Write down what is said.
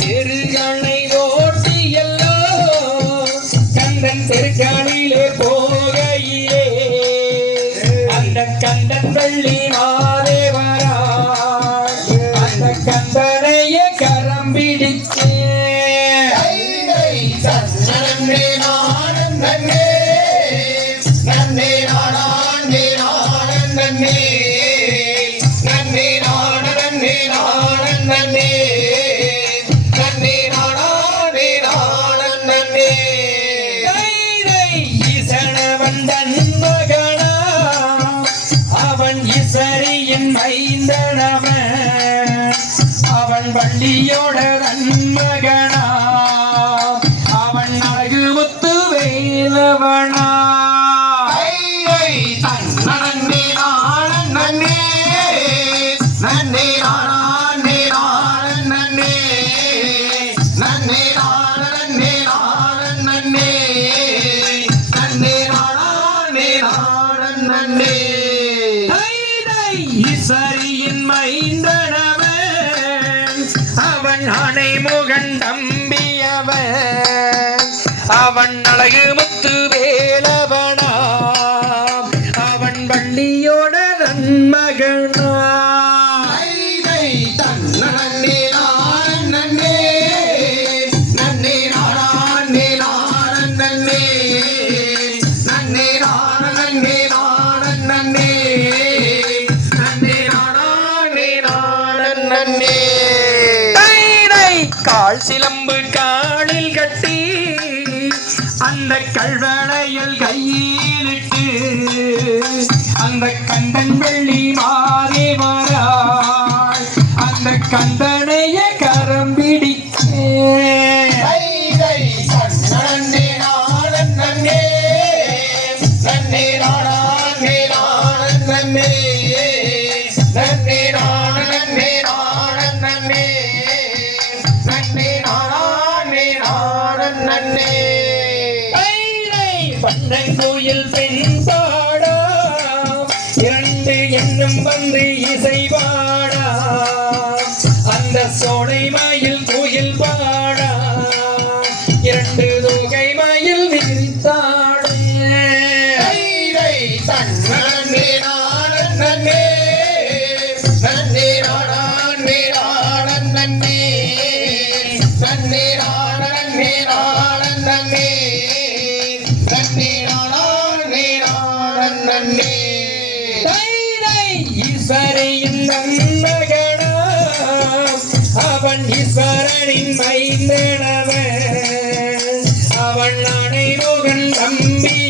தெருகளை ஓட்டியல்லோ கந்தன் தெருக்களிலே போகையிலே அந்த கந்தன் வெள்ளி மாதேவரா அந்த கந்தனைய கரம் பிடிச்சே நன்னே நாடன் நன்னே நன்னே நாடாண்டே நாடன் நன்னே நன்னே நாடன் நன்னே நாடன் நன்னே நன்னே நாடாண்டே நாடன் நன்னே ஈசனவன் தன் மகனா அவன் இசரியின் மைந்தனவன் அவன் வள்ளியோட தன் மகனா அவன் அழகு முத்து வேலவனா நன்னே நாடன் நன்னே நன்னே நாடாண்டே நாடன் நன்னே நன்னே நாடன் நன்னே நாடன் நன்னே நன்னே நாடாண்டே நாடன் நன்னே ஈசரியின் மைந்தனவன் அவன் அணைமுகன் தம்பியவன் அவன் அழகு முத்து வேலவனா அவன் வள்ளியோட நன்மகனா நன்னே நாடன் நன்னே நன்னே நாடாண்டே நாடன் நன்னே நன்னே நாடன் நன்னே நாடன் நன்னே நன்னே நாடாண்டே நாடன் நன்னே கால் சிலம்பு காலில் கட்டி அந்த கல்வளையில் கையிலிட்டு அந்த கந்தன் வெள்ளி மாறி வராய் அந்த கந்தனைய கரம் பிடிச்சே நன்னே நாடன் நன்னே நன்னே நாடாண்டே நாடன் நன்னே நன்னே நாடன் நன்னே நாடன் நன்னே நன்னே நாடாண்டே நாடன் நன்னே பன்னங்கோயில் பெண்பாடா இரண்டு எண்ணம் வந்து இசைவாடா அந்த சோலை மயில் கோயில் பாடா இரண்டு தோகை மயில் விரித்தாடு நன்னே நாடன் நன்னே நன்னே நாடாண்டே நாடன் நன்னே நன்னே நாடன் நன்னே நாடன் நன்னே நன்னே நாடாண்டே நாடன் நன்னே ஈஸ்வரியின் நன்மகனா அவன் ஈஸ்வரனின் மைந்தனவன் அவன் அணைமுகன் தம்பி